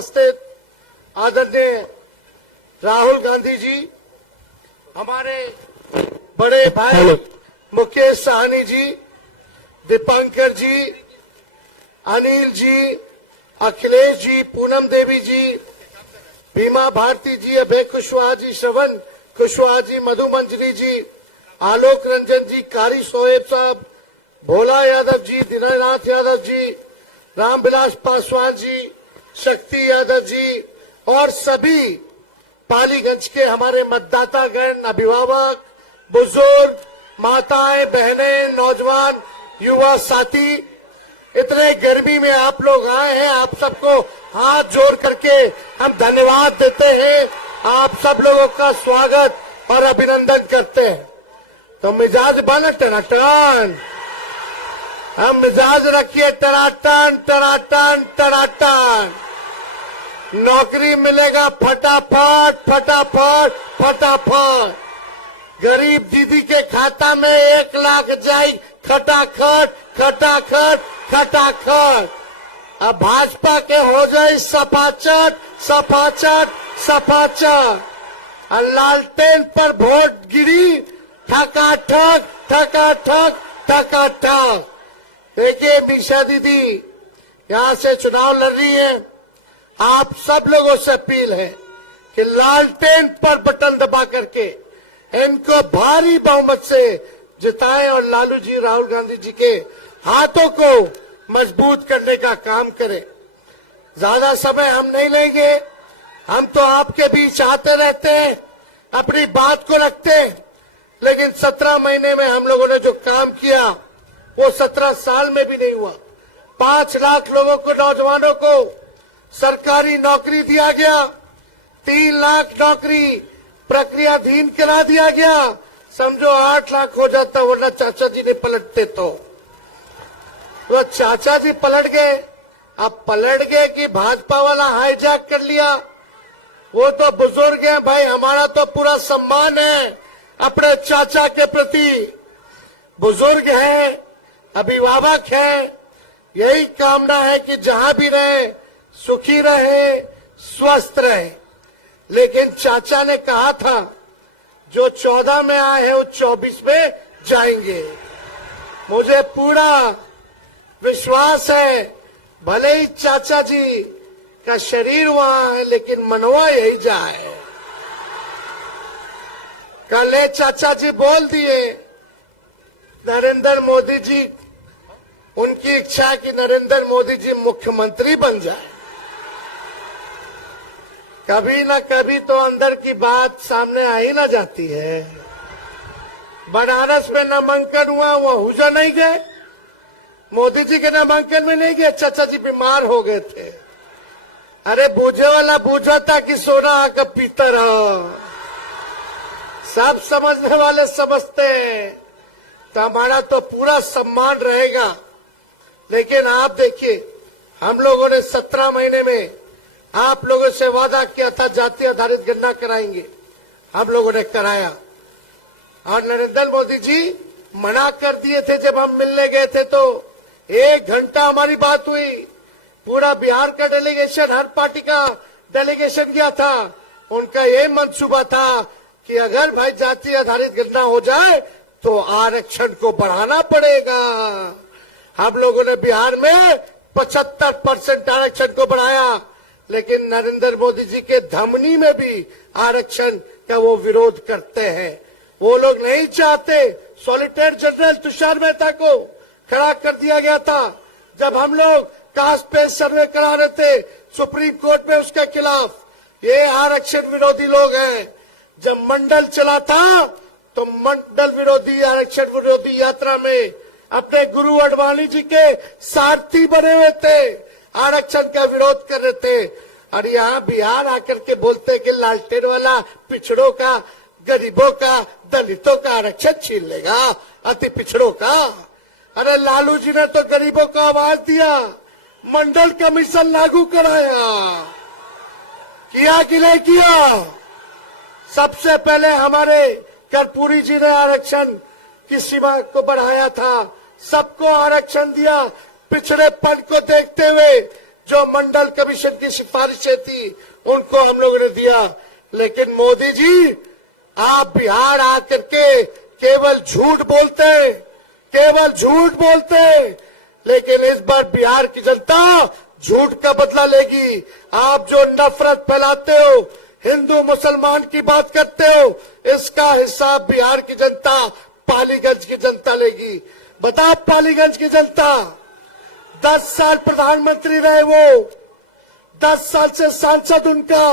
उपस्थित आदरणीय राहुल गांधी जी, हमारे बड़े भाई मुकेश साहनी जी, दीपांकर जी, अनिल जी, अखिलेश जी, पूनम देवी जी, भीमा भारती जी, अभय कुशवाहा जी, श्रवण कुशवाहा जी, मधु मंजरी जी, आलोक रंजन जी, कारी शोएब साहब, भोला यादव जी, दीनानाथ यादव जी, रामविलास पासवान जी, शक्ति यादव जी और सभी पालीगंज के हमारे मतदातागण, अभिभावक, बुजुर्ग, माताएं, बहनें, नौजवान, युवा साथी, इतने गर्मी में आप लोग आए हैं। आप सबको हाथ जोड़ करके हम धन्यवाद देते हैं। आप सब लोगों का स्वागत और अभिनंदन करते हैं। तो मिजाज बन टनाटन, हम मिजाज रखिए टनाटन टनाटन टनाटन। नौकरी मिलेगा फटाफट फटाफट फटाफट। गरीब दीदी के खाता में 1 लाख जाए खटाखट खटाखट खटाखट। अब भाजपा के हो जाए सपाचट सपाचट सपाचट। और लालटेन पर वोट गिरी ठकाठक ठकाठक ठकाठक। देखिए मीशा दीदी यहां से चुनाव लड़ रही है। आप सब लोगों से अपील है कि लालटेन पर बटन दबा करके इनको भारी बहुमत से जिताएं और लालू जी, राहुल गांधी जी के हाथों को मजबूत करने का काम करें। ज्यादा समय हम नहीं लेंगे। हम तो आपके बीच आते रहते हैं, अपनी बात को रखते हैं, लेकिन 17 महीने में हम लोगों ने जो काम किया वो 17 साल में भी नहीं हुआ। 5 लाख लोगों को, नौजवानों को सरकारी नौकरी दिया गया। 3 लाख नौकरी प्रक्रियाधीन करा दिया गया। समझो 8 लाख हो जाता, वरना चाचा जी ने पलटते तो चाचा जी पलट गए। अब पलट गए कि भाजपा वाला हाईजैक कर लिया। वो तो बुजुर्ग हैं भाई, हमारा तो पूरा सम्मान है अपने चाचा के प्रति। बुजुर्ग हैं, अभिभावक हैं, यही कामना है कि जहां भी रहे सुखी रहे, स्वस्थ रहे। लेकिन चाचा ने कहा था जो 14 में आए हैं वो 24 में जाएंगे। मुझे पूरा विश्वास है, भले ही चाचा जी का शरीर वहां है लेकिन मनवा यही जाए। कल चाचा जी बोल दिए नरेंद्र मोदी जी, उनकी इच्छा है कि नरेंद्र मोदी जी मुख्यमंत्री बन जाए। कभी ना कभी तो अंदर की बात सामने आ ही ना जाती है। बनारस में नामांकन हुआ, वो हुजा नहीं गए। मोदी जी के नामांकन में नहीं गए, चाचा जी बीमार हो गए थे। अरे बूझे वाला बूझा था कि सोना आकर पीता रहा। सब समझने वाले समझते हैं। तो हमारा तो पूरा सम्मान रहेगा। लेकिन आप देखिए, हम लोगों ने 17 महीने में आप लोगों से वादा किया था जाति आधारित गणना कराएंगे, हम लोगों ने कराया। और नरेंद्र मोदी जी मना कर दिए थे। जब हम मिलने गए थे तो 1 घंटा हमारी बात हुई। पूरा बिहार का डेलीगेशन, हर पार्टी का डेलीगेशन गया था। उनका ये मंसूबा था कि अगर भाई जाति आधारित गणना हो जाए तो आरक्षण को बढ़ाना पड़ेगा। हम लोगों ने बिहार में 75% आरक्षण को बढ़ाया, लेकिन नरेंद्र मोदी जी के धमनी में भी आरक्षण का वो विरोध करते हैं। वो लोग नहीं चाहते। सॉलिसिटर जनरल तुषार मेहता को खड़ा कर दिया गया था जब हम लोग कास्ट बेस्ड सर्वे करा रहे थे सुप्रीम कोर्ट में उसके खिलाफ। ये आरक्षण विरोधी लोग हैं। जब मंडल चला था तो मंडल विरोधी, आरक्षण विरोधी यात्रा में अपने गुरु अडवाणी जी के सारथी बने हुए थे, आरक्षण का विरोध कर रहे थे। और यहाँ बिहार आकर के बोलते कि लालटेन वाला पिछड़ों का, गरीबों का, दलितों का आरक्षण छीन लेगा, अति पिछड़ों का। अरे लालू जी ने तो गरीबों को आवाज दिया, मंडल कमीशन लागू कराया, किया कि नहीं किया? सबसे पहले हमारे कर्पूरी जी ने आरक्षण की सीमा को बढ़ाया था, सबको आरक्षण दिया। पिछड़ेपन को देखते हुए जो मंडल कमीशन की सिफारिशें थी उनको हम लोगों ने दिया। लेकिन मोदी जी, आप बिहार आकर के केवल झूठ बोलते, केवल झूठ बोलते, लेकिन इस बार बिहार की जनता झूठ का बदला लेगी। आप जो नफरत फैलाते हो, हिंदू मुसलमान की बात करते हो, इसका हिसाब बिहार की जनता, पालीगंज की जनता लेगी। बताओ, पालीगंज की जनता 10 साल प्रधानमंत्री रहे, वो 10 साल से सांसद उनका,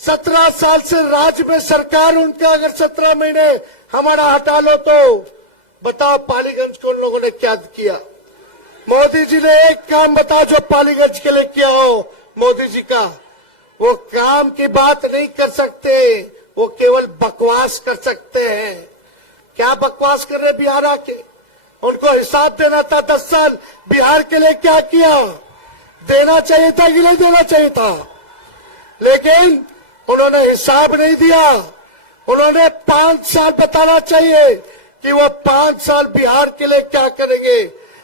17 साल से राज्य में सरकार उनका, अगर 17 महीने हमारा हटा लो तो बताओ पालीगंज को उन लोगों ने क्या किया। मोदी जी ने एक काम बताओ जो पालीगंज के लिए किया हो मोदी जी का। वो काम की बात नहीं कर सकते, वो केवल बकवास कर सकते हैं। क्या बकवास कर रहे बिहार आके? उनको हिसाब देना था 10 साल बिहार के लिए क्या किया, देना चाहिए था कि नहीं देना चाहिए था, लेकिन उन्होंने हिसाब नहीं दिया। उन्होंने 5 साल बताना चाहिए कि वो 5 साल बिहार के लिए क्या करेंगे,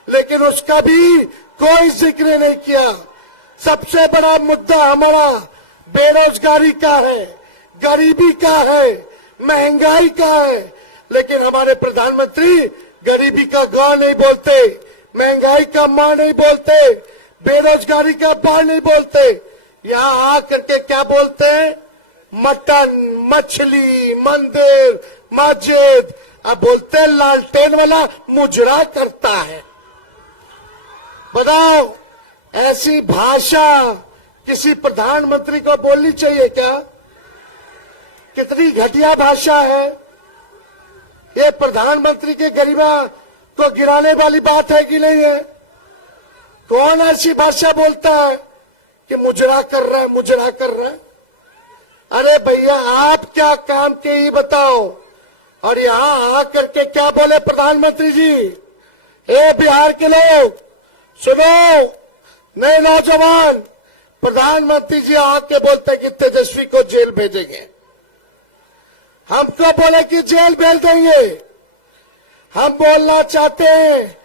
लेकिन उसका भी कोई जिक्र नहीं किया। सबसे बड़ा मुद्दा हमारा बेरोजगारी का है, गरीबी का है, महंगाई का है, लेकिन हमारे प्रधानमंत्री गरीबी का ग नहीं बोलते, महंगाई का मां नहीं बोलते, बेरोजगारी का बा नहीं बोलते। यहाँ आकर के क्या बोलते हैं? मटन, मछली, मंदिर, मस्जिद। अब बोलते हैं लालटेन वाला मुजरा करता है। बताओ, ऐसी भाषा किसी प्रधानमंत्री को बोलनी चाहिए क्या? कितनी घटिया भाषा है ये। प्रधानमंत्री के गरिमा को गिराने वाली बात है कि नहीं है? कौन ऐसी भाषा बोलता है कि मुजरा कर रहा है, मुजरा कर रहा है? अरे भैया, आप क्या काम के ही बताओ। और यहां आकर के क्या बोले प्रधानमंत्री जी? ए बिहार के लोग सुनो, नए नौजवान, प्रधानमंत्री जी आके बोलते कि तेजस्वी को जेल भेजेंगे। हमको बोले कि जेल भेज देंगे। हम बोलना चाहते हैं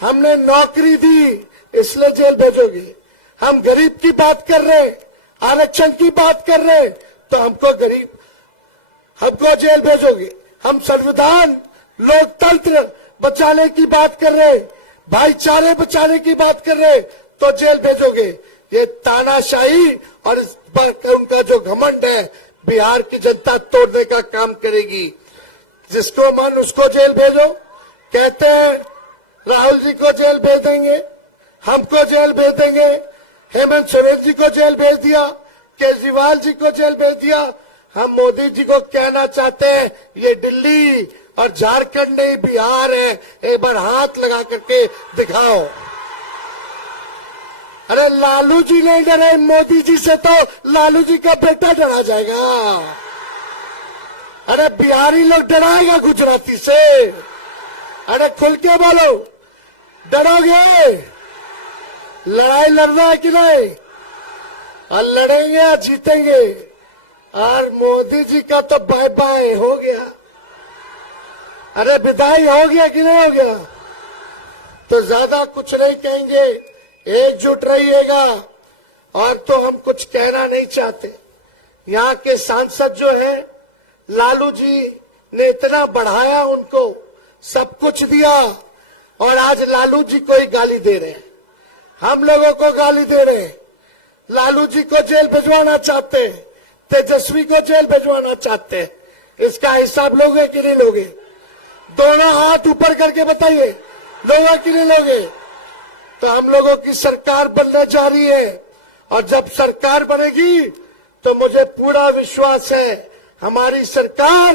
हमने नौकरी दी इसलिए जेल भेजोगे। हम गरीब की बात कर रहे, आरक्षण की बात कर रहे, तो हमको जेल भेजोगे। हम संविधान, लोकतंत्र बचाने की बात कर रहे, भाईचारे बचाने की बात कर रहे, तो जेल भेजोगे। ये तानाशाही और इस बात उनका जो घमंड है, बिहार की जनता तोड़ने का काम करेगी। जिसको मन उसको जेल भेजो। कहते हैं राहुल जी को जेल भेज देंगे, हमको जेल भेज देंगे, हेमंत सोरेन जी को जेल भेज दिया, केजरीवाल जी को जेल भेज दिया। हम मोदी जी को कहना चाहते हैं ये दिल्ली और झारखंड नहीं, बिहार है। एक बार हाथ लगा करके दिखाओ। अरे लालू जी नहीं डरे मोदी जी से, तो लालू जी का बेटा डरा जाएगा। अरे बिहारी लोग डराएगा गुजराती से। अरे खुल के बोलो, डरोगे? लड़ाई लड़ना है कि नहीं? और लड़ेंगे या जीतेंगे? और मोदी जी का तो बाय बाय हो गया। अरे विदाई हो गया कि नहीं हो गया? तो ज्यादा कुछ नहीं कहेंगे, एकजुट रहिएगा। और तो हम कुछ कहना नहीं चाहते। यहाँ के सांसद जो हैं, लालू जी ने इतना बढ़ाया, उनको सब कुछ दिया, और आज लालू जी को ही गाली दे रहे हैं, हम लोगों को गाली दे रहे हैं। लालू जी को जेल भिजवाना चाहते हैं, तेजस्वी को जेल भिजवाना चाहते हैं। इसका हिसाब लोगे कि नहीं लोगे? दोनों हाथ ऊपर करके बताइए, लोगे कि नहीं लोगे? तो हम लोगों की सरकार बनने जा रही है, और जब सरकार बनेगी तो मुझे पूरा विश्वास है हमारी सरकार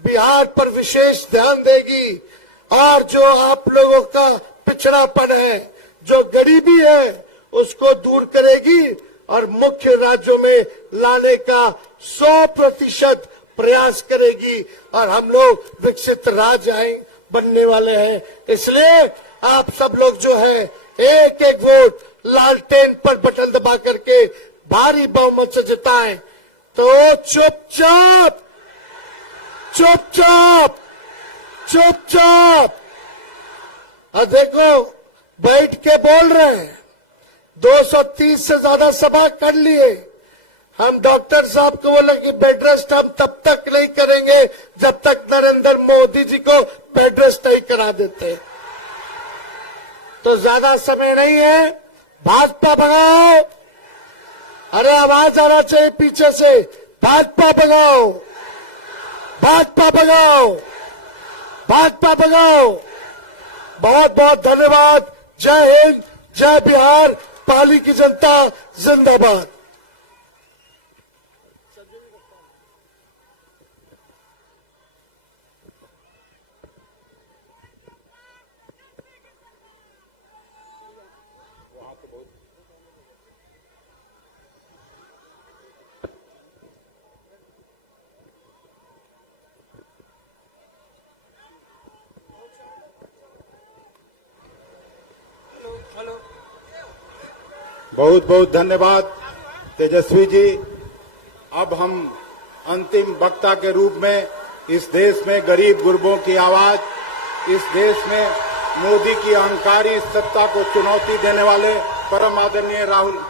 बिहार पर विशेष ध्यान देगी, और जो आप लोगों का पिछड़ापन है, जो गरीबी है, उसको दूर करेगी, और मुख्य राज्यों में लाने का 100% प्रयास करेगी, और हम लोग विकसित राज्य बनने वाले हैं। इसलिए आप सब लोग जो है एक एक वोट लालटेन पर बटन दबा करके भारी बहुमत से जिताएं। तो चुपचाप चुपचाप चुपचाप। और देखो, बैठ के बोल रहे हैं। 230 से ज्यादा सभा कर लिए। हम डॉक्टर साहब को बोले कि बेड रेस्ट हम तब तक नहीं करेंगे जब तक नरेंद्र मोदी जी को बेड रेस्ट नहीं करा देते। तो ज्यादा समय नहीं है, भाजपा भगाओ। अरे आवाज आना चाहिए पीछे से, भाजपा भगाओ, भाजपा भगाओ, भाजपा भगाओ। बहुत बहुत धन्यवाद। जय हिंद, जय बिहार, पाली की जनता जिंदाबाद। बहुत बहुत धन्यवाद तेजस्वी जी। अब हम अंतिम वक्ता के रूप में इस देश में गरीब गुरबों की आवाज, इस देश में मोदी की अहंकारी सत्ता को चुनौती देने वाले परम आदरणीय राहुल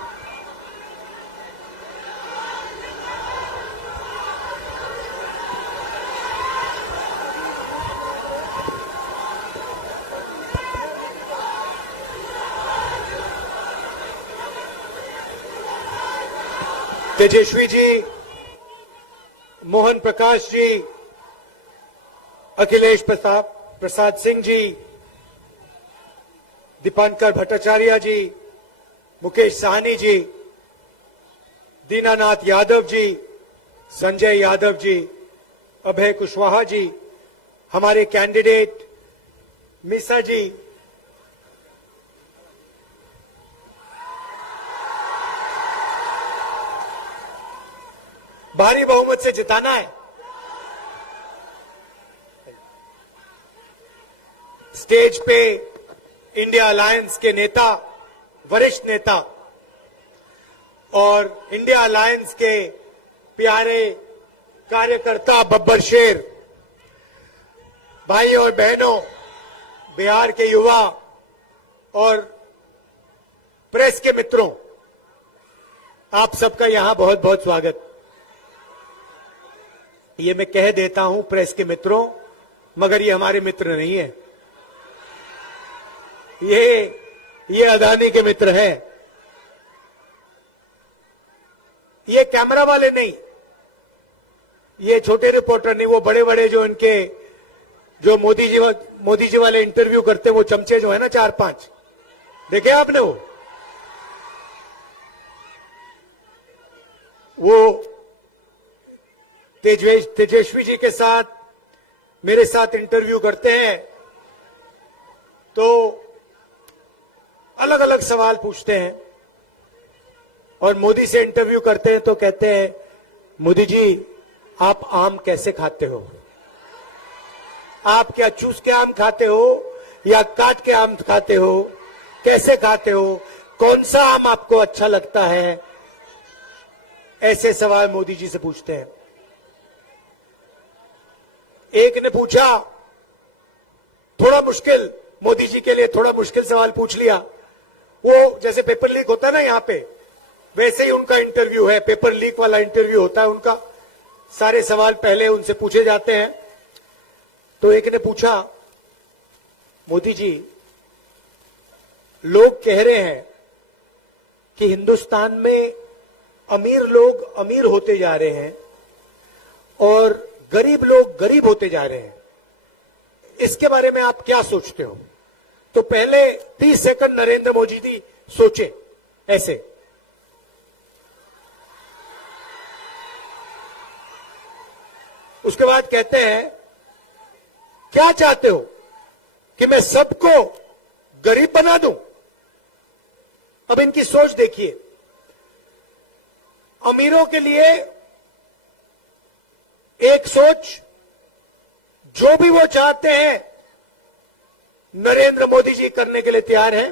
तेजस्वी जी, मोहन प्रकाश जी, अखिलेश प्रसाद सिंह जी, दीपांकर भट्टाचार्य जी, मुकेश साहनी जी, दीनानाथ यादव जी, संजय यादव जी, अभय कुशवाहा जी, हमारे कैंडिडेट मिसा जी, भारी बहुमत से जिताना है। स्टेज पे इंडिया अलायंस के नेता, वरिष्ठ नेता और इंडिया अलायंस के प्यारे कार्यकर्ता बब्बर शेर, भाई और बहनों, बिहार के युवा और प्रेस के मित्रों, आप सबका यहां बहुत बहुत स्वागत। ये मैं कह देता हूं प्रेस के मित्रों, मगर ये हमारे मित्र नहीं है, ये अदानी के मित्र हैं। ये कैमरा वाले नहीं, ये छोटे रिपोर्टर नहीं, वो बड़े बड़े जो इनके जो मोदी जी वाले इंटरव्यू करते हैं, वो चमचे जो है ना 4-5, देखे आपने वो तेजस्वी जी के साथ मेरे साथ इंटरव्यू करते हैं तो अलग अलग सवाल पूछते हैं, और मोदी से इंटरव्यू करते हैं तो कहते हैं, मोदी जी आप आम कैसे खाते हो? आप क्या चूस के आम खाते हो या काट के आम खाते हो? कैसे खाते हो? कौन सा आम आपको अच्छा लगता है? ऐसे सवाल मोदी जी से पूछते हैं। एक ने पूछा, थोड़ा मुश्किल, मोदी जी के लिए थोड़ा मुश्किल सवाल पूछ लिया। वो जैसे पेपर लीक होता है ना यहां पे, वैसे ही उनका इंटरव्यू है, पेपर लीक वाला इंटरव्यू होता है उनका। सारे सवाल पहले उनसे पूछे जाते हैं। तो एक ने पूछा, मोदी जी लोग कह रहे हैं कि हिंदुस्तान में अमीर लोग अमीर होते जा रहे हैं और गरीब लोग गरीब होते जा रहे हैं, इसके बारे में आप क्या सोचते हो? तो पहले 30 सेकंड नरेंद्र मोदी जी सोचे ऐसे। उसके बाद कहते हैं, क्या चाहते हो कि मैं सबको गरीब बना दूं? अब इनकी सोच देखिए। अमीरों के लिए एक सोच, जो भी वो चाहते हैं नरेंद्र मोदी जी करने के लिए तैयार हैं,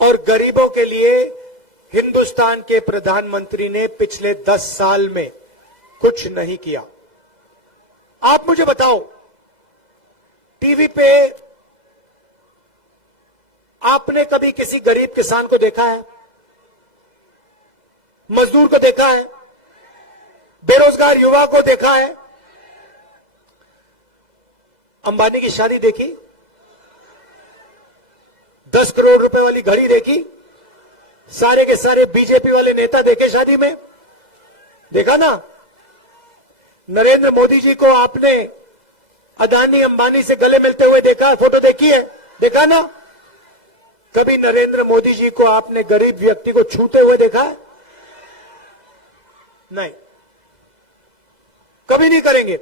और गरीबों के लिए हिंदुस्तान के प्रधानमंत्री ने पिछले 10 साल में कुछ नहीं किया। आप मुझे बताओ, टीवी पे आपने कभी किसी गरीब किसान को देखा है? मजदूर को देखा है? बेरोजगार युवा को देखा है? अंबानी की शादी देखी? 10 करोड़ रुपए वाली घड़ी देखी? सारे के सारे बीजेपी वाले नेता देखे शादी में? देखा ना? नरेंद्र मोदी जी को आपने अदानी अंबानी से गले मिलते हुए देखा? फोटो देखी है? देखा ना? कभी नरेंद्र मोदी जी को आपने गरीब व्यक्ति को छूते हुए देखा है? नहीं, कभी नहीं करेंगे।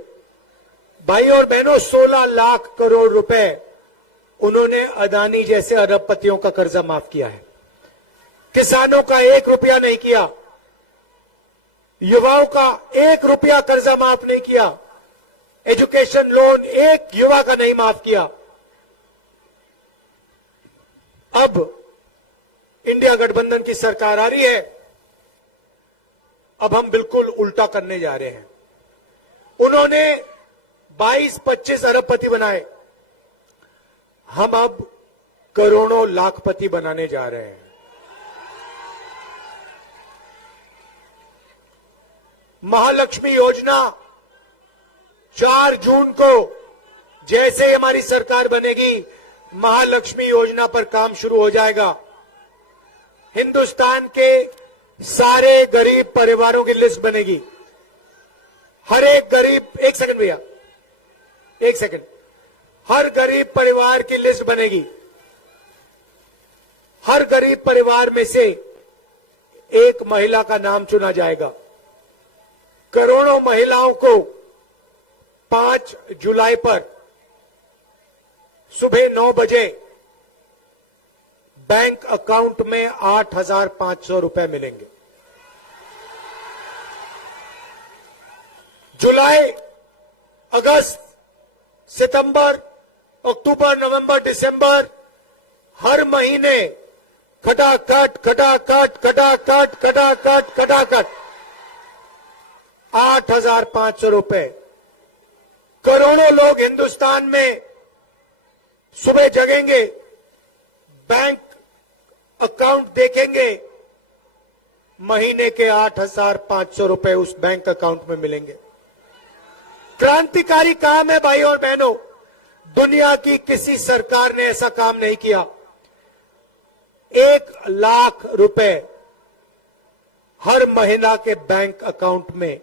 भाई और बहनों, 16 लाख करोड़ रुपए उन्होंने अदानी जैसे अरबपतियों का कर्जा माफ किया है। किसानों का 1 रुपया नहीं किया, युवाओं का 1 रुपया कर्जा माफ नहीं किया, एजुकेशन लोन एक युवा का नहीं माफ किया। अब इंडिया गठबंधन की सरकार आ रही है, अब हम बिल्कुल उल्टा करने जा रहे हैं। उन्होंने 22-25 अरबपति बनाए, हम अब करोड़ों लाखपति बनाने जा रहे हैं। महालक्ष्मी योजना 4 जून को जैसे ही हमारी सरकार बनेगी, महालक्ष्मी योजना पर काम शुरू हो जाएगा। हिंदुस्तान के सारे गरीब परिवारों की लिस्ट बनेगी। हर एक गरीब, एक सेकंड भैया, एक सेकंड, हर गरीब परिवार की लिस्ट बनेगी। हर गरीब परिवार में से एक महिला का नाम चुना जाएगा। करोड़ों महिलाओं को 5 जुलाई पर सुबह 9 बजे बैंक अकाउंट में 8,500 रुपए मिलेंगे। जुलाई, अगस्त, सितंबर, अक्टूबर, नवंबर, दिसंबर, हर महीने खटाखट खटाखट खटाखट खटाखट खटाखट 8,500 रुपए। करोड़ों लोग हिंदुस्तान में सुबह जगेंगे, बैंक अकाउंट देखेंगे, महीने के 8,500 रुपए उस बैंक अकाउंट में मिलेंगे। क्रांतिकारी काम है भाई और बहनों, दुनिया की किसी सरकार ने ऐसा काम नहीं किया। 1 लाख रुपए हर महिला के बैंक अकाउंट में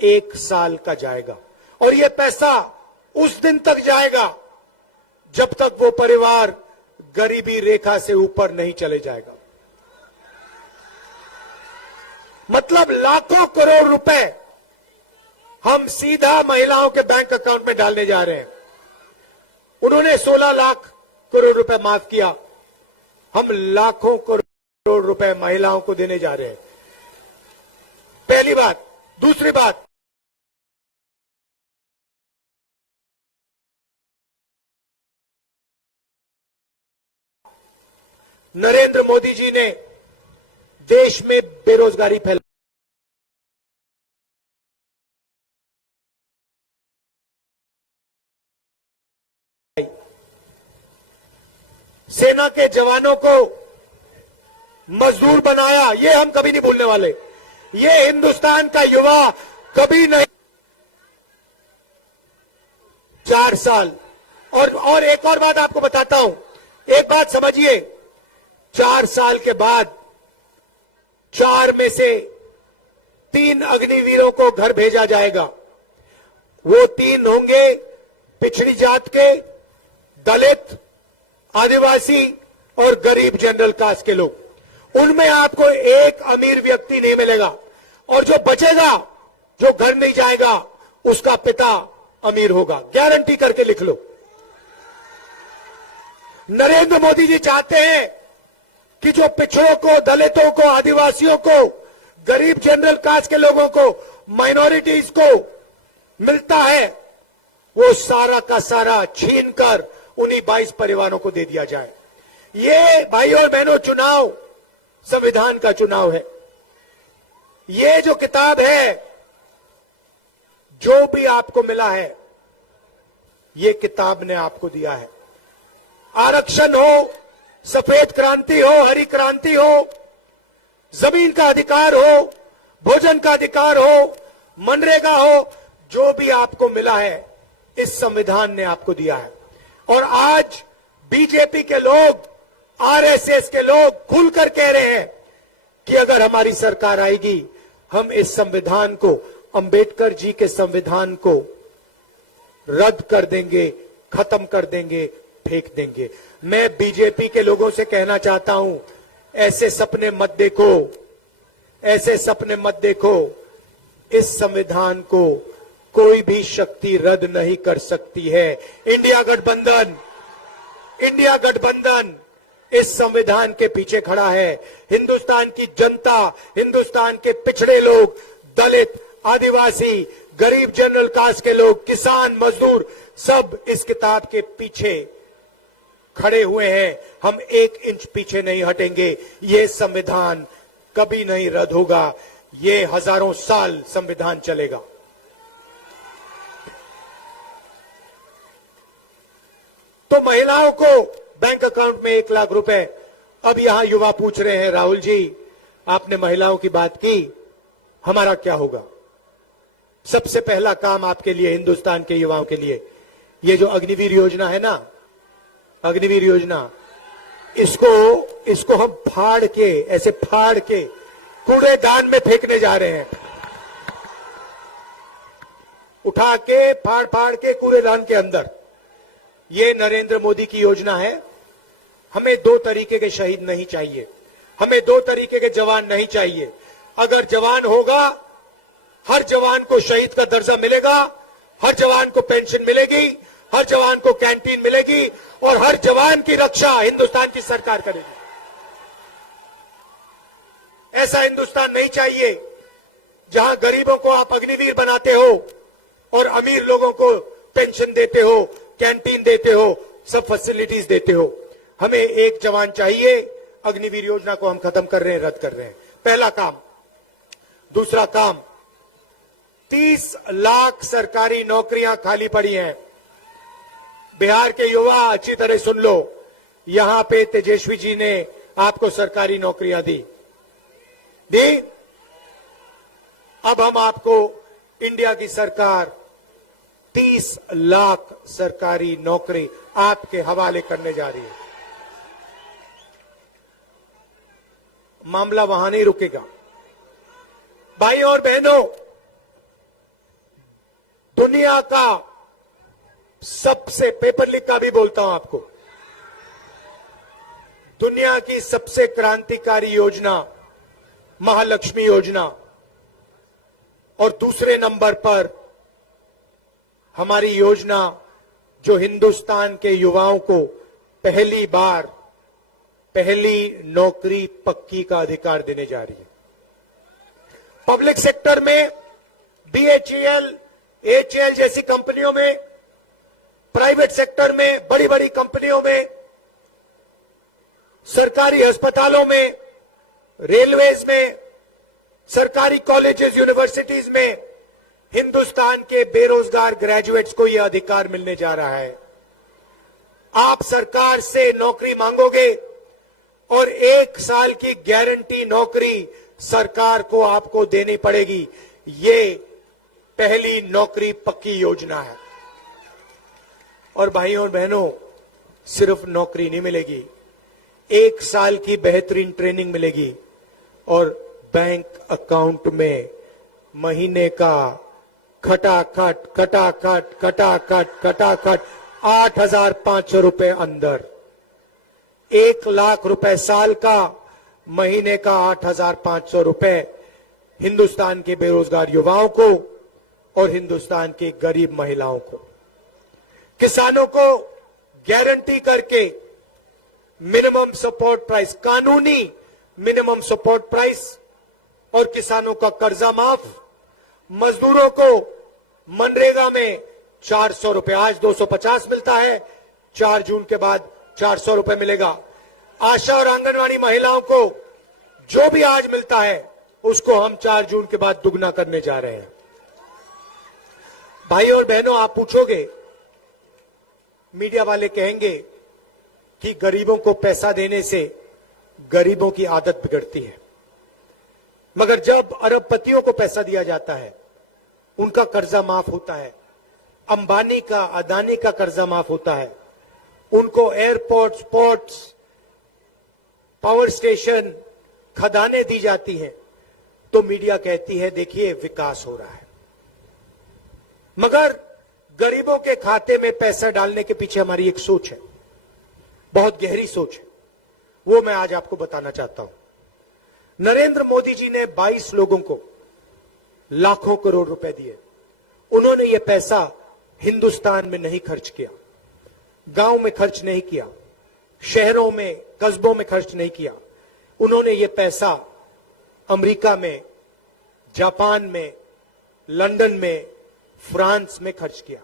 1 साल का जाएगा, और यह पैसा उस दिन तक जाएगा जब तक वो परिवार गरीबी रेखा से ऊपर नहीं चले जाएगा। मतलब लाखों करोड़ रुपए हम सीधा महिलाओं के बैंक अकाउंट में डालने जा रहे हैं। उन्होंने 16 लाख करोड़ रुपए माफ किया, हम लाखों करोड़ रुपए महिलाओं को देने जा रहे हैं। पहली बात। दूसरी बात, नरेंद्र मोदी जी ने देश में बेरोजगारी फैलाई। सेना के जवानों को मजदूर बनाया, ये हम कभी नहीं भूलने वाले। ये हिंदुस्तान का युवा कभी नहीं। 4 साल। और एक और बात आपको बताता हूं, एक बात समझिए, 4 साल के बाद 4 में से 3 अग्निवीरों को घर भेजा जाएगा। वो 3 होंगे पिछड़ी जात के, दलित, आदिवासी और गरीब जनरल कास्ट के लोग। उनमें आपको एक अमीर व्यक्ति नहीं मिलेगा, और जो बचेगा, जो घर नहीं जाएगा, उसका पिता अमीर होगा। गारंटी करके लिख लो। नरेंद्र मोदी जी चाहते हैं कि जो पिछड़ों को, दलितों को, आदिवासियों को, गरीब जनरल कास्ट के लोगों को, माइनॉरिटीज को मिलता है, वो सारा का सारा छीनकर उन्हीं 22 परिवारों को दे दिया जाए। ये भाई और बहनों, चुनाव संविधान का चुनाव है। ये जो किताब है, जो भी आपको मिला है, ये किताब ने आपको दिया है। आरक्षण हो सफेद क्रांति हो, हरी क्रांति हो, जमीन का अधिकार हो, भोजन का अधिकार हो, मनरेगा हो, जो भी आपको मिला है इस संविधान ने आपको दिया है। और आज बीजेपी के लोग, आरएसएस के लोग खुलकर कह रहे हैं कि अगर हमारी सरकार आएगी हम इस संविधान को, अंबेडकर जी के संविधान को रद्द कर देंगे, खत्म कर देंगे, फेंक देंगे। मैं बीजेपी के लोगों से कहना चाहता हूं, ऐसे सपने मत देखो, ऐसे सपने मत देखो। इस संविधान को कोई भी शक्ति रद्द नहीं कर सकती है। इंडिया गठबंधन इस संविधान के पीछे खड़ा है। हिंदुस्तान की जनता, हिंदुस्तान के पिछड़े लोग, दलित, आदिवासी, गरीब, जनरल कास्ट के लोग, किसान, मजदूर, सब इस किताब के पीछे खड़े हुए हैं। हम 1 इंच पीछे नहीं हटेंगे। ये संविधान कभी नहीं रद्द होगा। ये हजारों साल संविधान चलेगा। तो महिलाओं को बैंक अकाउंट में 1 लाख रुपए। अब यहां युवा पूछ रहे हैं, राहुल जी आपने महिलाओं की बात की, हमारा क्या होगा? सबसे पहला काम आपके लिए, हिंदुस्तान के युवाओं के लिए, ये जो अग्निवीर योजना है ना, अग्निवीर योजना, इसको हम फाड़ के, ऐसे फाड़ के कूड़ेदान में फेंकने जा रहे हैं। उठा के फाड़ के कूड़ेदान के अंदर। ये नरेंद्र मोदी की योजना है। हमें 2 तरीके के शहीद नहीं चाहिए, हमें 2 तरीके के जवान नहीं चाहिए। अगर जवान होगा, हर जवान को शहीद का दर्जा मिलेगा, हर जवान को पेंशन मिलेगी, हर जवान को कैंटीन मिलेगी और हर जवान की रक्षा हिंदुस्तान की सरकार करेगी। ऐसा हिंदुस्तान नहीं चाहिए जहां गरीबों को आप अग्निवीर बनाते हो और अमीर लोगों को पेंशन देते हो, कैंटीन देते हो, सब फैसिलिटीज देते हो। हमें 1 जवान चाहिए। अग्निवीर योजना को हम खत्म कर रहे हैं, रद्द कर रहे हैं। पहला काम। दूसरा काम, 30 लाख सरकारी नौकरियां खाली पड़ी हैं। बिहार के युवा अच्छी तरह सुन लो, यहां पे तेजस्वी जी ने आपको सरकारी नौकरियां दी। अब हम आपको, इंडिया की सरकार 30 लाख सरकारी नौकरी आपके हवाले करने जा रही है। मामला वहां नहीं रुकेगा। भाइयों और बहनों, दुनिया का सबसे, पेपर लीक का भी बोलता हूं आपको, दुनिया की सबसे क्रांतिकारी योजना महालक्ष्मी योजना, और दूसरे नंबर पर हमारी योजना जो हिंदुस्तान के युवाओं को पहली बार पहली नौकरी पक्की का अधिकार देने जा रही है। पब्लिक सेक्टर में बीएचईएल, एचएएल जैसी कंपनियों में, प्राइवेट सेक्टर में, बड़ी बड़ी कंपनियों में, सरकारी अस्पतालों में, रेलवेज में, सरकारी कॉलेजेस, यूनिवर्सिटीज में हिंदुस्तान के बेरोजगार ग्रेजुएट्स को यह अधिकार मिलने जा रहा है। आप सरकार से नौकरी मांगोगे और 1 साल की गारंटी नौकरी सरकार को आपको देनी पड़ेगी। ये पहली नौकरी पक्की योजना है। और भाइयों और बहनों, सिर्फ नौकरी नहीं मिलेगी, 1 साल की बेहतरीन ट्रेनिंग मिलेगी और बैंक अकाउंट में महीने का खटाखट 8,500 रुपए अंदर, 1 लाख रुपए साल का, महीने का 8,500 रुपए हिंदुस्तान के बेरोजगार युवाओं को और हिंदुस्तान की गरीब महिलाओं को। किसानों को गारंटी करके मिनिमम सपोर्ट प्राइस, कानूनी मिनिमम सपोर्ट प्राइस और किसानों का कर्जा माफ। मजदूरों को मनरेगा में 400 रुपए, आज 250 मिलता है, 4 जून के बाद 400 रुपए मिलेगा। आशा और आंगनवाड़ी महिलाओं को जो भी आज मिलता है उसको हम 4 जून के बाद दुगना करने जा रहे हैं। भाइयों और बहनों, आप पूछोगे, मीडिया वाले कहेंगे कि गरीबों को पैसा देने से गरीबों की आदत बिगड़ती है, मगर जब अरबपतियों को पैसा दिया जाता है, उनका कर्जा माफ होता है, अंबानी का, अदानी का कर्जा माफ होता है, उनको एयरपोर्ट्स, पोर्ट्स, पावर स्टेशन, खदानें दी जाती हैं, तो मीडिया कहती है देखिए विकास हो रहा है। मगर गरीबों के खाते में पैसा डालने के पीछे हमारी एक सोच है, बहुत गहरी सोच है, वो मैं आज आपको बताना चाहता हूं। नरेंद्र मोदी जी ने 22 लोगों को लाखों करोड़ रुपए दिए। उन्होंने यह पैसा हिंदुस्तान में नहीं खर्च किया, गांव में खर्च नहीं किया, शहरों में, कस्बों में खर्च नहीं किया। उन्होंने यह पैसा अमेरिका में, जापान में, लंदन में, फ्रांस में खर्च किया।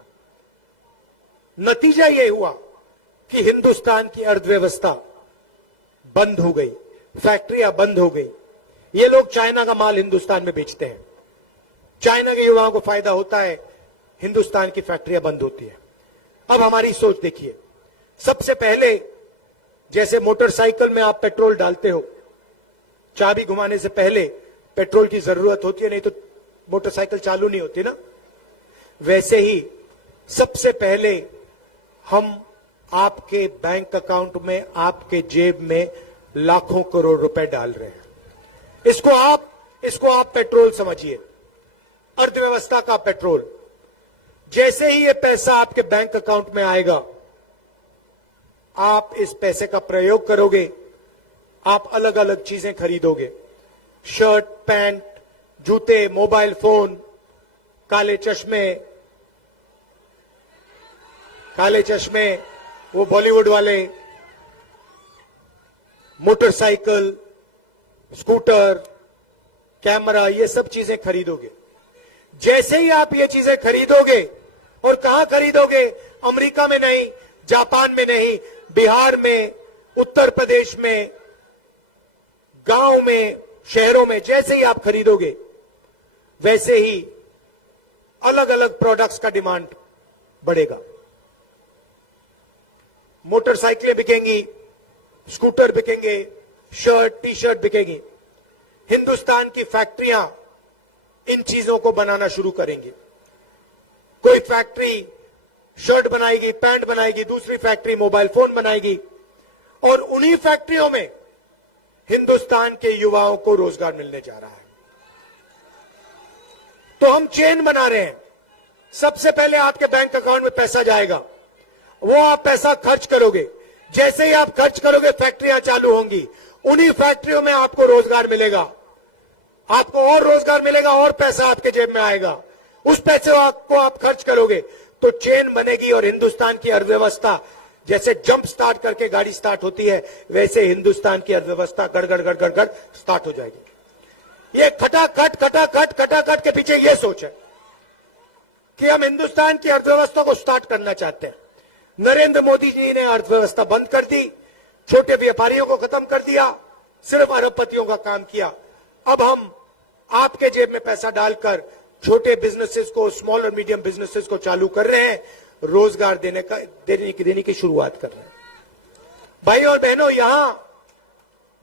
नतीजा यह हुआ कि हिंदुस्तान की अर्थव्यवस्था बंद हो गई, फैक्ट्रियां बंद हो गई। ये लोग चाइना का माल हिंदुस्तान में बेचते हैं, चाइना के युवाओं को फायदा होता है, हिंदुस्तान की फैक्ट्रियां बंद होती है। अब हमारी सोच देखिए, सबसे पहले जैसे मोटरसाइकिल में आप पेट्रोल डालते हो, चाबी घुमाने से पहले पेट्रोल की जरूरत होती है, नहीं तो मोटरसाइकिल चालू नहीं होती ना, वैसे ही सबसे पहले हम आपके बैंक अकाउंट में, आपके जेब में लाखों करोड़ रुपए डाल रहे हैं। इसको आप पेट्रोल समझिए, अर्थव्यवस्था का पेट्रोल। जैसे ही ये पैसा आपके बैंक अकाउंट में आएगा, आप इस पैसे का प्रयोग करोगे, आप अलग अलग चीजें खरीदोगे, शर्ट, पैंट, जूते, मोबाइल फोन, काले चश्मे, वो बॉलीवुड वाले, मोटरसाइकिल, स्कूटर, कैमरा, ये सब चीजें खरीदोगे। जैसे ही आप ये चीजें खरीदोगे, और कहां खरीदोगे? अमेरिका में नहीं, जापान में नहीं, बिहार में, उत्तर प्रदेश में, गांव में, शहरों में, जैसे ही आप खरीदोगे, वैसे ही अलग अलग प्रोडक्ट्स का डिमांड बढ़ेगा। मोटरसाइकिलें बिकेंगी, स्कूटर बिकेंगे, शर्ट, टी शर्ट बिकेगी। हिंदुस्तान की फैक्ट्रियां इन चीजों को बनाना शुरू करेंगी। कोई फैक्ट्री शर्ट बनाएगी, पैंट बनाएगी, दूसरी फैक्ट्री मोबाइल फोन बनाएगी, और उन्हीं फैक्ट्रियों में हिंदुस्तान के युवाओं को रोजगार मिलने जा रहा है। तो हम चेन बना रहे हैं। सबसे पहले आपके बैंक अकाउंट में पैसा जाएगा, वो आप पैसा खर्च करोगे। जैसे ही आप खर्च करोगे, फैक्ट्रियां चालू होंगी, उन्हीं फैक्ट्रियों में आपको रोजगार मिलेगा, आपको और रोजगार मिलेगा, और पैसा आपके जेब में आएगा। उस पैसे को आप खर्च करोगे तो चेन बनेगी, और हिंदुस्तान की अर्थव्यवस्था जैसे जंप स्टार्ट करके गाड़ी स्टार्ट होती है, वैसे हिंदुस्तान की अर्थव्यवस्था गड़गड़ गड़गड़ गड़ स्टार्ट हो जाएगी। ये खटाखट के पीछे ये सोच है कि हम हिंदुस्तान की अर्थव्यवस्था को स्टार्ट करना चाहते हैं। नरेंद्र मोदी जी ने अर्थव्यवस्था बंद कर दी, छोटे व्यापारियों को खत्म कर दिया, सिर्फ अरबपतियों का काम किया। अब हम आपके जेब में पैसा डालकर छोटे बिजनेसेस को, स्मॉल और मीडियम बिजनेसेस को चालू कर रहे हैं, रोजगार देने की शुरुआत कर रहे हैं। भाई और बहनों, यहां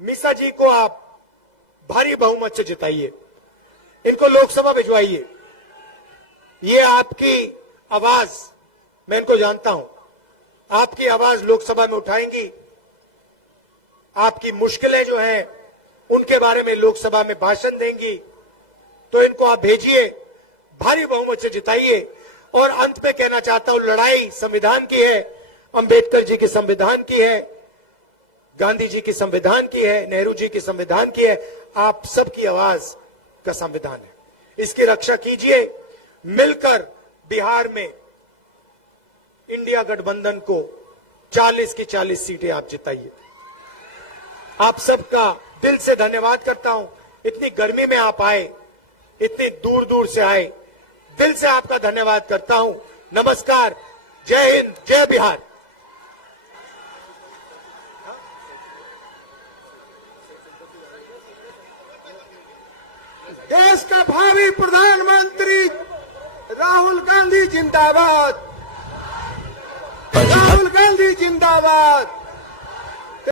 मीसा जी को आप भारी बहुमत से जिताइए, इनको लोकसभा भिजवाइए। ये आपकी आवाज, मैं इनको जानता हूं, आपकी आवाज लोकसभा में उठाएंगी, आपकी मुश्किलें जो हैं उनके बारे में लोकसभा में भाषण देंगी। तो इनको आप भेजिए, भारी बहुमत से जिताइए। और अंत में कहना चाहता हूं, लड़ाई संविधान की है, अंबेडकर जी के संविधान की है, गांधी जी की संविधान की है, नेहरू जी की संविधान की है, आप सबकी आवाज का संविधान है। इसकी रक्षा कीजिए। मिलकर बिहार में इंडिया गठबंधन को 40 की 40 सीटें आप जिताइए। आप सबका दिल से धन्यवाद करता हूं। इतनी गर्मी में आप आए, इतनी दूर दूर से आए, दिल से आपका धन्यवाद करता हूं। नमस्कार, जय हिंद, जय बिहार। देश का भावी प्रधानमंत्री राहुल गांधी जिंदाबाद, राहुल गांधी जिंदाबाद।